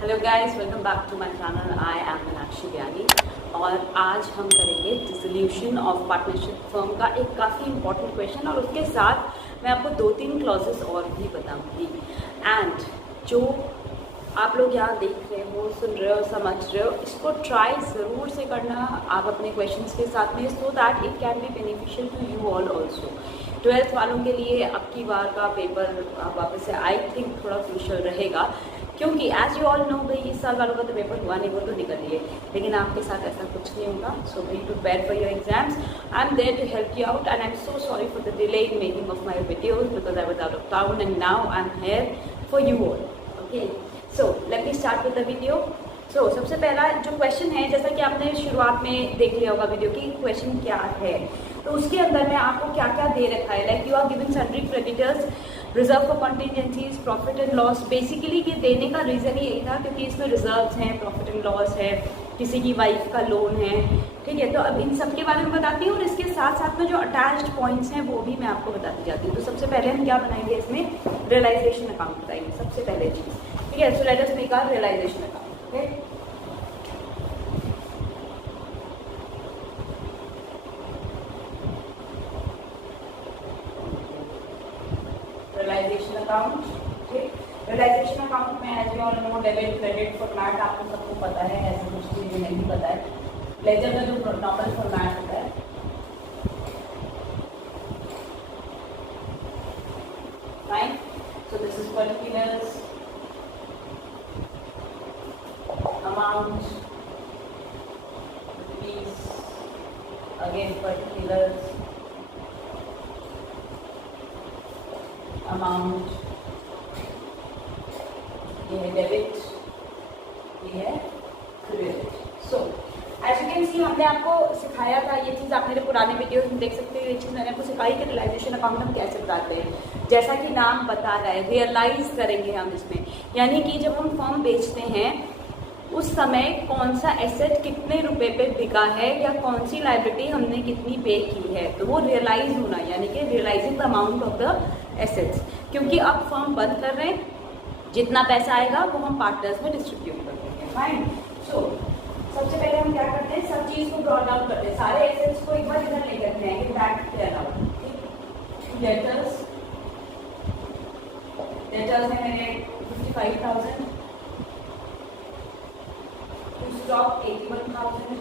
Hello guys, welcome back to my channel. I am Meenakshi Byani और आज हम करेंगे डिसोल्यूशन ऑफ पार्टनरशिप फर्म का एक काफ़ी इंपॉर्टेंट क्वेश्चन और उसके साथ मैं आपको 2-3 क्लॉजेस और भी बताऊंगी। एंड जो आप लोग यहाँ देख रहे हो, सुन रहे हो, समझ रहे हो, इसको ट्राई ज़रूर से करना आप अपने क्वेश्चंस के साथ में, so that it can be beneficial to you all also. 12th वालों के लिए अब की बार का पेपर वापस से आई थिंक थोड़ा क्रूशियल रहेगा, क्योंकि एज यू ऑल नो भाई इस साल वालों का तो पेपर हुआ नहीं, वो तो निकल लिए, लेकिन आपके साथ ऐसा कुछ नहीं होगा। So be prepare for your exams. I am there to help you out and I am so sorry for the delay in making of my videos because I was out of town and now I am here for you all. Okay, so let me start with the video. So सबसे पहला जो question है, जैसा कि आपने शुरुआत में देख लिया होगा वीडियो की क्वेश्चन क्या है, तो उसके अंदर में आपको क्या क्या दे रखा है। Like you are given sundry creditors, reserve for contingencies, profit and loss. Basically ये देने का रीज़न ही यही था क्योंकि इसमें रिजर्व्स हैं, प्रॉफिट एंड लॉस है, किसी की वाइफ का लोन है, ठीक है। तो अब इन सब के बारे में बताती हूँ और इसके साथ साथ में जो अटैच्ड पॉइंट्स हैं वो भी मैं आपको बताती जाती हूँ। तो सबसे पहले हम क्या बनाएंगे, इसमें रियलाइजेशन अकाउंट बताएंगे सबसे पहले चीज़, ठीक है। So let us make our realisation account. Okay, realisation account, ठीक। रियलाइजेशन अकाउंट में as you all know debit credit format आपको सबको पता है, ऐसा कुछ चीज़ें नहीं पता है। लेजर में जो नॉर्मल फॉर्मेट होता है, fine. So this is particulars, amount, rupees, again particulars, amount, ये है डेबिट, ये है credit. So as you can see हमने आपको सिखाया था ये चीज़, आप मेरे पुराने वीडियोस में देख सकते हो। ये चीज़ मैंने आपको सिखाई कि रियलाइजेशन अकाउंट हम कैसे बताते हैं। जैसा कि नाम बता रहा है, रियलाइज करेंगे हम इसमें, यानी कि जब हम फर्म बेचते हैं उस समय कौन सा एसेट कितने रुपए पे बिका है या कौन सी लायबिलिटी हमने कितनी पे की है, तो वो रियलाइज होना, यानी कि realising the amount of the assets. क्योंकि अब फर्म बंद कर रहे हैं, जितना पैसा आएगा वो हम पार्टनर्स में डिस्ट्रीब्यूट कर देंगे। फाइन। सो सबसे पहले हम क्या करते हैं, सब चीज को ब्रॉट डाउन करते हैं, सारे एसेट्स को एक बार इधर लेकर के आएंगे बैक के अलावा। डेटर्स, डेटर्स है मेरे 55,000, स्टॉक 81,000,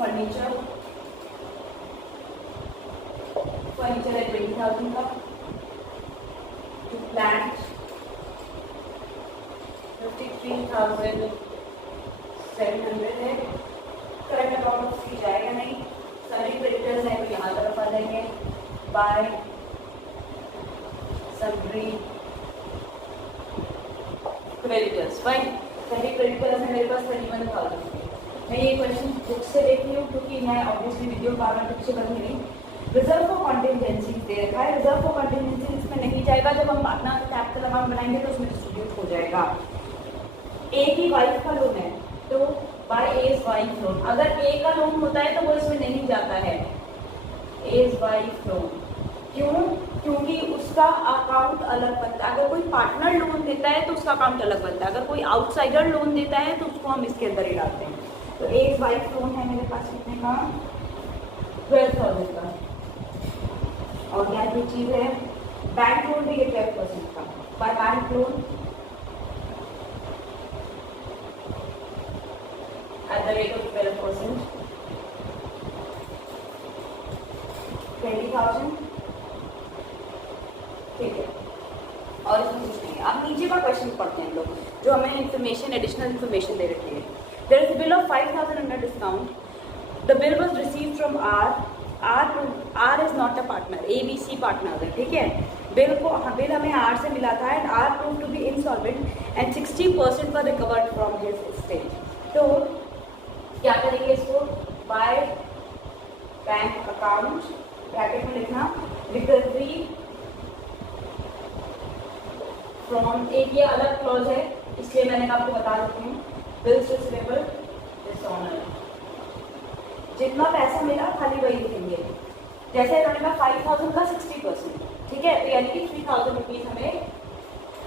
फर्नीचर, फर्नीचर है 20,000 का, टू प्लांट 53,700 है। करंट अकाउंट की जाएगा नहीं, सभी क्रेडिटर्स हैं तो यहाँ तरफ आ जाएंगे, बाय सन्ड्री क्रेडिटर्स। फाइन, सभी क्रेडिटर्स है मेरे पास 31,000। मैं ये क्वेश्चन बुक से देखती हूँ क्योंकि मैं ऑब्वियसली वीडियो बार बार बुक से करूँगी नहीं। रिजर्व फॉर कॉन्टीजेंसी दे रखा है, रिजर्व फॉर कॉन्टीजेंसी इसमें नहीं जाएगा, जब हम अपना कैपिटल अमाउंट बनाएंगे तो उसमें डिस्ट्रीब्यूट हो जाएगा। ए की वाइफ का लोन है तो बाय एज वाइफ लोन, अगर ए का लोन होता है तो वो इसमें नहीं जाता है, एज वाइफ लोन। क्यों? क्योंकि उसका अकाउंट अलग बनता है। अगर कोई पार्टनर लोन देता है तो उसका अकाउंट अलग बनता है, अगर कोई आउटसाइडर लोन देता है तो उसको हम इसके अंदर ही डालते हैं। तो एज वाइफ लोन है मेरे पास कितने का, 12,000 का। और क्या ये चीज है, बैंक लोन भी है 12% का, by bank loan at the rate of 12%, 20,000, ठीक है। और इसमें कुछ नहीं है। अब नीचे का क्वेश्चन पढ़ते हैं लोग, जो हमें इन्फॉर्मेशन, एडिशनल इन्फॉर्मेशन दे रखी है। There is bill of 5,000 under discount, the bill was received from R is not a partner, ABC partner है, ठीक है। बिल हमें आर से मिला था and R prove to be insolvent and 60% were recovered from his estate. तो क्या करेंगे इसको, बाय बैंक अकाउंट, ब्रैकेट में लिखना रिकवरी फ्रॉम, एक ये अलग क्लॉज है इसलिए मैंने आपको बता देती हूँ, बिल्स रिसीवेबल डिसऑनर, जितना पैसा मिला खाली वही लिखेंगे, जैसे इन्होंने कहा 5000 का 60%, ठीक है, तो यानी कि 3000 रुपीज हमें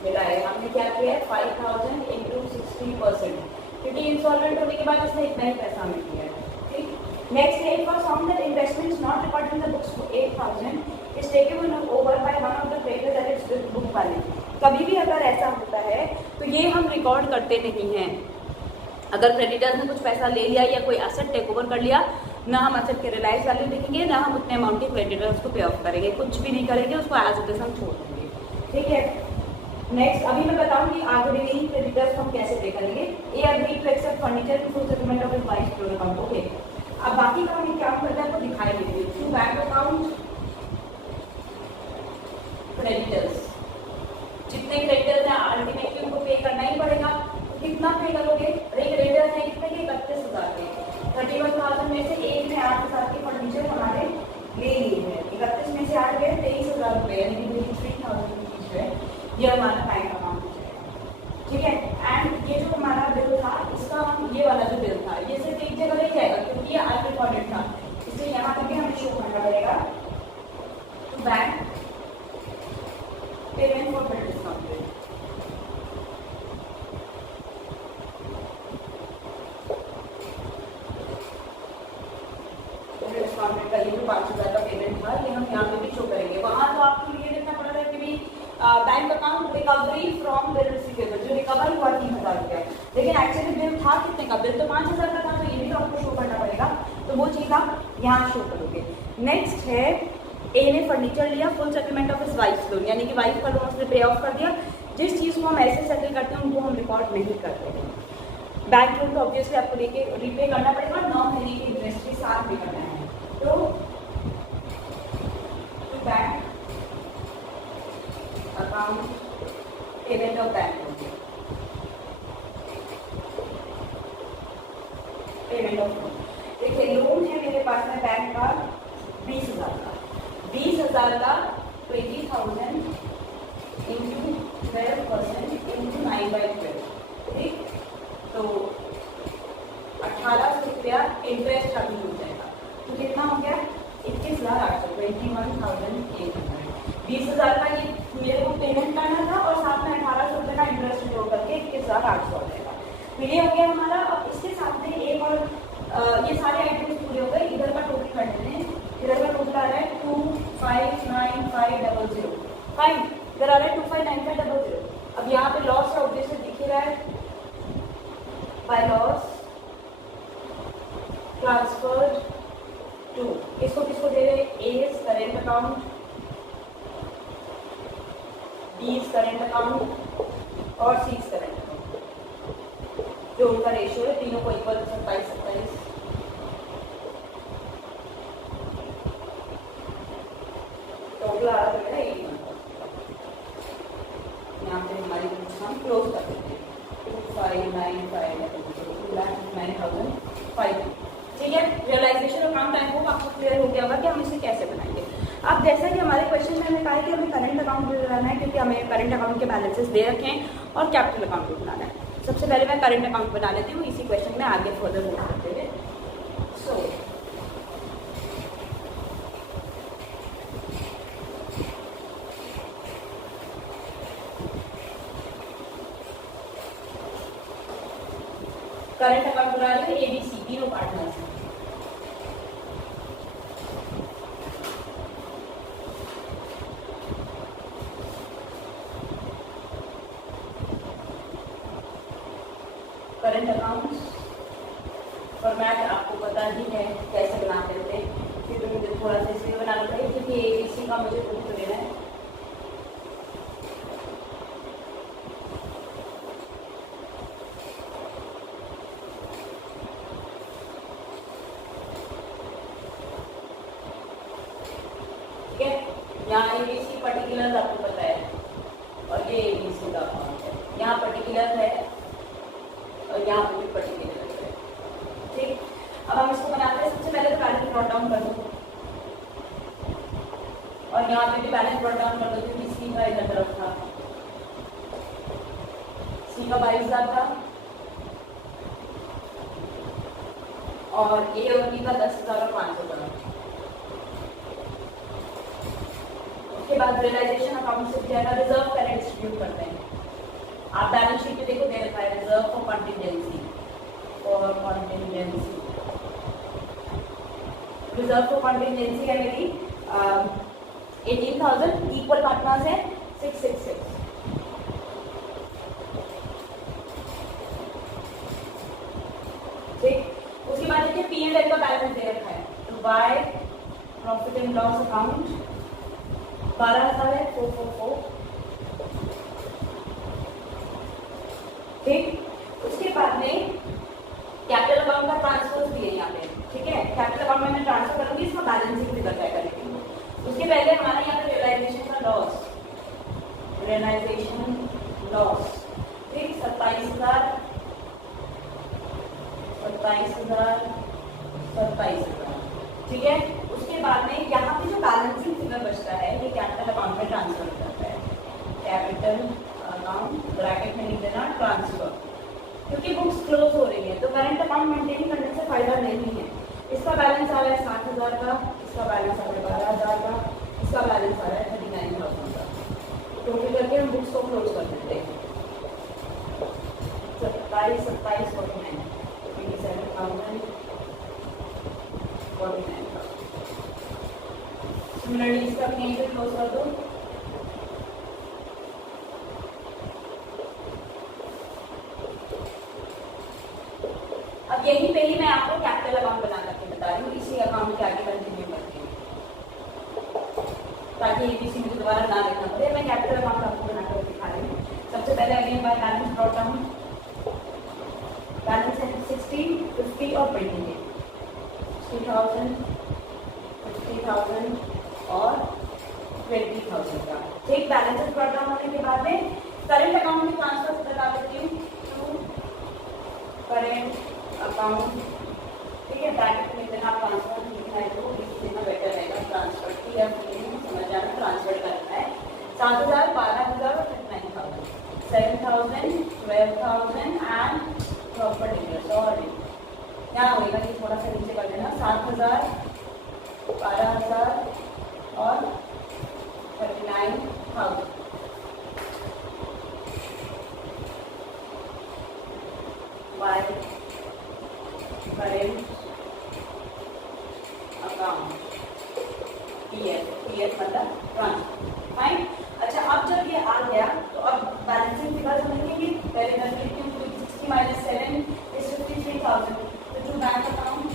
मिला है। हमने क्या किया है 5000 इंटू 60%, क्योंकि इंस्टॉलमेंट होने के बाद इसमें इतना ही पैसा हमें दिया है, ठीक। नेक्स्ट है it was found that investments not recorded in the books for 8000 is taken over by one of the creditors that is book value. कभी भी अगर ऐसा होता है तो ये हम रिकॉर्ड करते नहीं हैं। अगर क्रेडिटर्स ने कुछ पैसा ले लिया या कोई एसेट टेक ओवर कर लिया, ना हम एसेट के रिलाइज वैल्यू देखेंगे, ना हम उतने अमाउंट के क्रेडिटर्स को पे ऑफ करेंगे, कुछ भी नहीं करेंगे, उसको एज इट इज हम छोड़ देंगे, ठीक है। नेक्स्ट अभी मैं बताऊंगी आगे रिमेनिंग क्रेडिटर्स हम कैसे पे करेंगे। A agreed to accept furniture in full settlement of his wife loan account, okay. अब बाकी का हम क्या करते हैं आपको दिखाई देंगे थ्रू बैंक अकाउंट क्रेडिटर्स। जितने क्रेडिटर्स हैं अल्टीमेटली उनको पे करना ही पड़ेगा, तो कितना पे करोगे? क्रेडिटर्स हैं कितने के 31000 के, 31,000 में से एक में 8,000 के फर्नीचर हमारे ले लिए हैं, 31 में से 8 गए 23,000 रुपये, यानी कि 3000 रुपीज है, ये हमारा बैंक अकाउंट है, ठीक है। एंड ये जो हमारा बिल था इसका हम ये वाला जो बिल था ये सिर्फ एक जगह ले जाएगा क्योंकि ये अनरिकॉर्डेड था, इसलिए यहाँ पे भी हमें शो करना पड़ेगा to bank payment for bill discount. Discounted का ये जो 5000 का पेमेंट था ये हम यहाँ पे भी शो करेंगे। वहाँ तो आपको ये देखना पड़ रहा है कि भी bank account recovery from bill receivable, जो रिकवर हुआ 3000 रुपया, लेकिन एक्चुअली बिल था कितने का? बिल तो 5000 का था, तो ये भी तो आपको शो करना पड़ेगा, तो वो चीज़ आप यहाँ शो करोगे। नेक्स्ट है ए ने फर्नीचर लिया full settlement of his wife loan, यानी कि वाइफ का लोन उसने पे ऑफ कर दिया। जिस चीज़ को हम ऐसे सेटल करते हैं उनको हम रिकॉर्ड नहीं करते हैं। बैंक लोन तो ऑब्वियसली आपको लेके रीपे करना पड़ेगा, 9 महीने की इंटरेस्ट के साथ भी करना है, तो bank account payment of bank loan, payment of loan. देखिए लोन है मेरे पास में बैंक का 20,000 का, 20,000 का 20,000 इंटू 12% इंटू 9/12, ठीक, तो 1800 रुपया इंटरेस्ट अभी हो जाएगा, तो कितना हो गया 21,800, 21,800। 20,000 का ये मेरे को पेमेंट करना था और साथ में 1800 रुपये का इंटरेस्ट जोड़ करके 21,800 हो जाएगा, तो ये हो गया हमारा। अब इसके साथ में एक और ये सारे आइटम्स पूरे हो गए, इधर का टोटल कर देते हैं, इधर का टोटल आ रहा है 259500, फाइन, इधर आ रहा है 259500। अब यहाँ पे लॉस है ऑब्वियसली दिख ही रहा है, बाय लॉस ट्रांसफर्ड टू, इसको किसको दे रहे हैं? A is current account, B is current account और सी इज करेंट अकाउंट, जो उनका रेशियो है तीनों को इक्वल 27-27 टोटल आ रहा है 8 यहाँ पे हमारी बुक्स हम क्लोज कर देते हैं 2595,000, ठीक है। रियलाइजेशन अकाउंट आई होप आपको क्लियर हो गया होगा कि हम इसे कैसे बनाएंगे। अब जैसा कि हमारे क्वेश्चन में हमें कहा है कि हमें करंट अकाउंट भी बनाना है, क्योंकि हमें करंट अकाउंट के बैलेंसेस दे रखे हैं और कैपिटल अकाउंट भी बनाना है। सबसे पहले मैं करंट अकाउंट बना लेती हूँ, इसी क्वेश्चन में आगे फर्दर मूव करते हुए। सो करंट अकाउंट बना रहे हैं ABC तीनों पार्टनर्स हैं। करंट अकाउंट्स फॉर्मेट आपको पता ही है कैसे बनाते थे, फिर तो मुझे थोड़ा सा इसलिए बनाना पड़ेगा क्योंकि ABC का मुझे खुद तो लेना है। ठीक है, यहाँ ABC पर्टिकुलर आपको पता है और ये ABC का अकाउंट है, यहाँ पर्टिकुलर है और यहाँ पे भी पर्टिकुलर है, ठीक। अब हम इसको बनाते हैं, सबसे पहले तो बैलेंस नोट डाउन कर दो और यहाँ पे भी बैलेंस नोट डाउन कर दो, क्योंकि सी का इधर तरफ था, सी का 22,000 था और ए और बी का 10,000 और 500 था। बाद रियलाइजेशन अकाउंट से जाएगा रिजर्व पहले डिस्ट्रीब्यूट करते हैं। आप बैलेंस शीट पे देखो दे रखा है reserve for contingency, reserve for contingency है मेरी 18,000, इक्वल पार्टनर्स है 666। ठीक, उसके बाद देखिए P&L का बैलेंस दे रखा है, तो by profit and loss account 12,000 है 444। ठीक, उसके बाद में कैपिटल अकाउंट का ट्रांसफर दिए यहाँ पे, ठीक है। कैपिटल अकाउंट में मैं ट्रांसफर करूंगी, इसका बैलेंसिंग फिगर तय करेंगे। उसके पहले हमारा यहाँ पे रियलाइजेशन का लॉस, रियलाइजेशन लॉस, ठीक 27,000, 27,000, ठीक है। उसके बाद में यहाँ पे जो बैलेंसिंग फिगर बचता है ये कैपिटल अकाउंट में ट्रांसफर करता है। कैपिटल अकाउंट ब्रैकेट में लिख देना ट्रांसफर, क्योंकि बुक्स क्लोज हो रही है तो करंट अकाउंट मेंटेन करने से फायदा नहीं है। इसका बैलेंस आ रहा है 7,000 का, इसका बैलेंस आ रहा है 12,000 का, इसका बैलेंस आ रहा है 39,000 का। टोटल करके हम बुक्स को क्लोज कर देते हैं। 27, 49, 27,049। सिमिलरली इसका भी यहीं पे क्लोज कर दो। अब यहीं पे ही मैं आपको कैपिटल अकाउंट बना करके बता रही हूँ, इसी अकाउंट के आगे कंटिन्यू करती हूँ ताकि ABC मुझे दोबारा ना लिखना पड़े। मैं कैपिटल अकाउंट आपको बना कर दिखा रही हूँ। सबसे पहले again by balance brought down, balance है 60, 50 और 20। 60,000, 50,000 और 20,000 का। ठीक, बैलेंसेस ब्रॉट डाउन होने के बाद में करंट अकाउंट में ट्रांसफर बता देती हूँ टू करंट अकाउंट, ठीक है। ब्रैकेट में देना ट्रांसफर लिखना है तो लिख देना बेटर रहेगा। ट्रांसफर की या समझ जाना ट्रांसफर करना है 7,000, 12,000 और 39,000, 7,000, 12,000 एंड प्रॉपर डिटेल्स। और क्या होगा कि थोड़ा सा नीचे कर देना 7,000, 12,000 और 39,000। बाय करेंट अकाउंट पीएफ मतलब ट्रांसफर, फाइन। अच्छा, अब जब ये आ गया तो अब बैलेंसिंग फिगर समझेंगे। पहले मैं लिखती हूँ 60 - 7 is 53,000। तो जो बैंक अकाउंट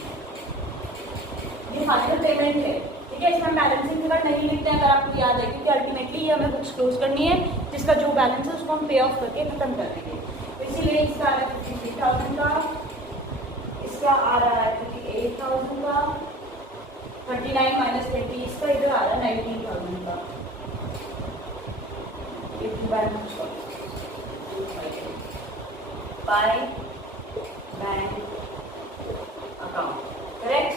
ये फाइनल पेमेंट है, ठीक है। इसमें बैलेंसिंग फिगर नहीं लिखते हैं अगर आपको याद है, क्योंकि अल्टीमेटली ये हमें बुक्स क्लोज करनी है, जिसका जो बैलेंस है उसको हम पे ऑफ करके खत्म कर देंगे। तो इसीलिए इसका आ रहा है 53,000 का, इसका आ रहा है 58,000 का, 39 - 20 इसका इधर आ रहा है 19,000 का। By bank account, correct.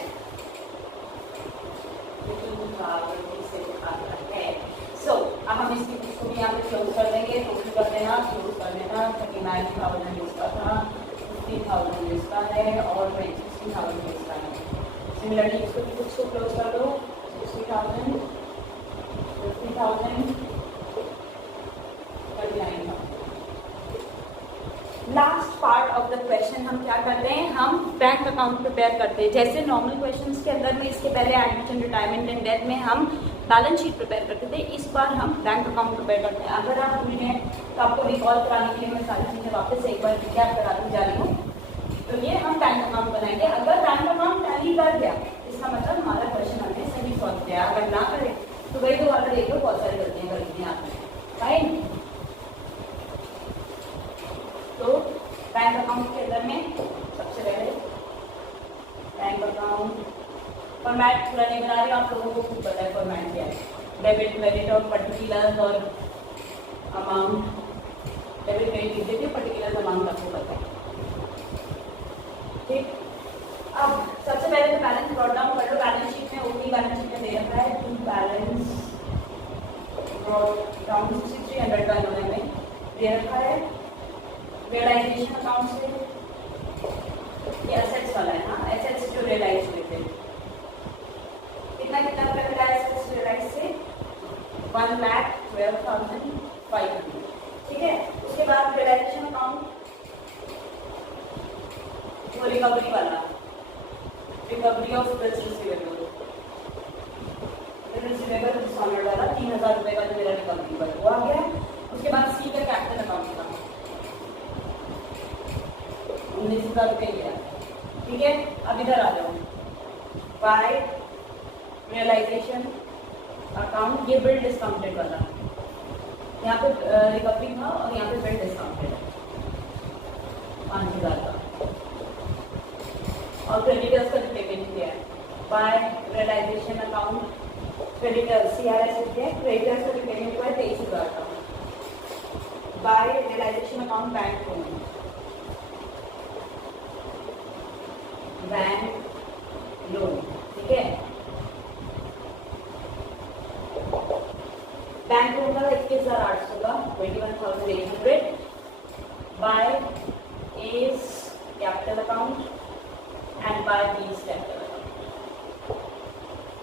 So अब हम इसकी इसको भी यहाँ पे क्लोज कर देंगे। टोटल कर देना, क्लोज कर देना। 39,000 इसका था, 50,000 इसका है और 60,000 इसका है। सिमिलरली इसको भी कुछ को क्लोज कर दो। 60,000, 50,000, 39,000। Last part of the question हम क्या करते हैं, हम बैंक अकाउंट प्रिपेयर करते हैं। जैसे नॉर्मल क्वेश्चंस के अंदर में इसके पहले एडमिशन, रिटायरमेंट एंड डेथ में हम बैलेंस शीट प्रिपेयर करते थे, इस बार हम बैंक अकाउंट प्रिपेयर करते हैं। अगर आप भूल गए तो आपको रिकॉल कराने के लिए मैं सारी चीज़ें वापस एक बार रिकैप कराती जा रही हूँ। तो ये हम बैंक अकाउंट बनाएंगे। अगर बैंक अकाउंट टैली कर गया इसका मतलब हमारा क्वेश्चन हमने सही सॉल्व किया। अगर ना करे तो वही तो वाला देखो बहुत सारी गलतियाँ कर दी आपने, राइट। तो बैंक अकाउंट के अंदर में सबसे पहले बैंक अकाउंट फॉर्मेट पूरा नहीं बना रही हूँ, आप लोगों को खुद पता है फॉर्मेट क्या है। डेबिट, क्रेडिट और पर्टिकुलर और अमाउंट। डेबिट क्रेडिट लिख देती हूँ, पर्टिकुलर अमाउंट आपको पता है, ठीक। अब सबसे पहले तो बैलेंस ब्रॉट डाउन कर लो। बैलेंस शीट में ओपनिंग बैलेंस शीट में दे रखा है टू बैलेंस ब्रॉट डाउन 6300 का इन्होंने में दे रखा है। रियलाइजेशन अकाउंट से ये एसेट्स वाला है ना, एसेट्स जो रियलाइज हुए थे कितना रुपया मिला है एसेट्स रियलाइज से 1,12,500, ठीक है। उसके बाद रियलाइजेशन अकाउंट, वो रिकवरी वाला, रिकवरी ऑफ बिल्स रिसीवेबल वाला 3,000 रुपये का जो मेरा रिकवरी पर वो आ गया। उसके बाद सी का कैपिटल अकाउंट का 19,000 रुपये गया, ठीक है। अब इधर आ जाओ, बाय रियलाइजेशन अकाउंट, ये बिल डिस्काउंटेड वाला, यहाँ पे रिकवरी था और यहाँ पे बिल डिस्काउंटेड 5,000 का, और क्रेडिटर्स का पेमेंट किया है by realisation account, creditors CRS है, क्रेडिटर्स का पेमेंट हुआ है 23,000 का by realisation account bank loan, bank loan, ठीक है। बैंक लोन का 21,800 का 21,800 by A's capital account and by B's capital account.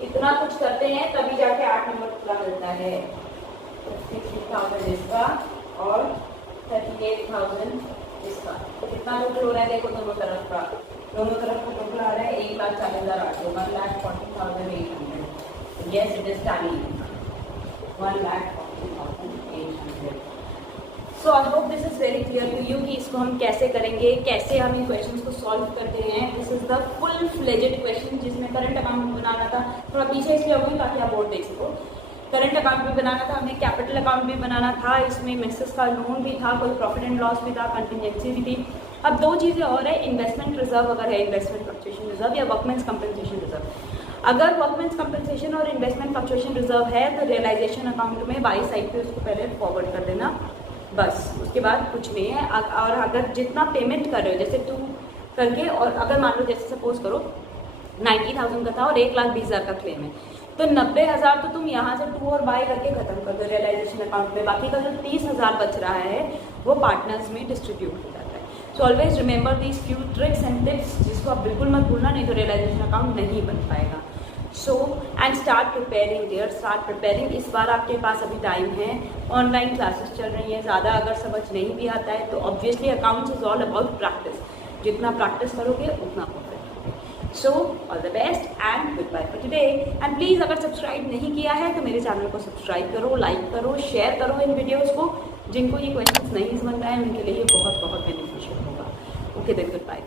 इतना कुछ करते हैं तभी जाके 8 नंबर पूरा मिलता है। 53,000 इसका और 38,000 इसका। कितना टोटल हो रहा है देखो दोनों तरफ का टोटल आ रहा है 1,40,800, 1,40,800। Yes it is tally 1,40,800। So I hope this is very clear to you कि इसको हम कैसे करेंगे, कैसे हम इन क्वेश्चंस को सॉल्व करते हैं। This is the full fledged question जिसमें करंट अकाउंट बनाना था, थोड़ा पीछे इसलिए होगी ताकि आप बोर्ड देख सको। करंट अकाउंट भी बनाना था हमें, कैपिटल अकाउंट भी बनाना था, इसमें मिसेस का लोन भी था, कोई प्रॉफिट एंड लॉस भी था, कंटिजेंसी भी थी। अब दो चीज़ें और है, इन्वेस्टमेंट रिजर्व अगर है, इन्वेस्टमेंट फ्लक्चुएशन रिजर्व या वर्कमेंस कंपनसेशन रिजर्व। अगर वर्कमेंस कंपनसेशन और इन्वेस्टमेंट फ्लक्चुएशन रिजर्व है तो रियलाइजेशन अकाउंट में बाई साइड पे उसको पहले फॉरवर्ड कर देना, बस उसके बाद कुछ नहीं है। और अगर जितना पेमेंट कर रहे हो जैसे 2 करके, और अगर मान लो जैसे सपोज करो 90,000 का था और 1,20,000 का क्लेम है, तो 90,000 तो तुम यहाँ से 2 और बाई करके खत्म कर दो रियलाइजेशन अकाउंट में, बाकी का जो 30,000 बच रहा है वो पार्टनर्स में डिस्ट्रीब्यूट हो जाता है। So always remember these few tricks and tips, जिसको आप बिल्कुल मत भूलना, नहीं तो रियलाइजेशन अकाउंट नहीं बन पाएगा। So and start preparing there, start preparing. इस बार आपके पास अभी टाइम है, ऑनलाइन क्लासेस चल रही हैं, ज़्यादा अगर समझ नहीं भी आता है तो obviously accounts is all about practice, जितना प्रैक्टिस करोगे उतना परफेक्ट होगे। So all the best and good bye for today. And please अगर सब्सक्राइब नहीं किया है तो मेरे चैनल को सब्सक्राइब करो, लाइक करो, शेयर करो इन वीडियोज़ को। जिनको ये क्वेश्चन नहीं समझ रहे हैं उनके लिए ये बहुत बहुत बेनिफिशियल होगा। Okay then good bye.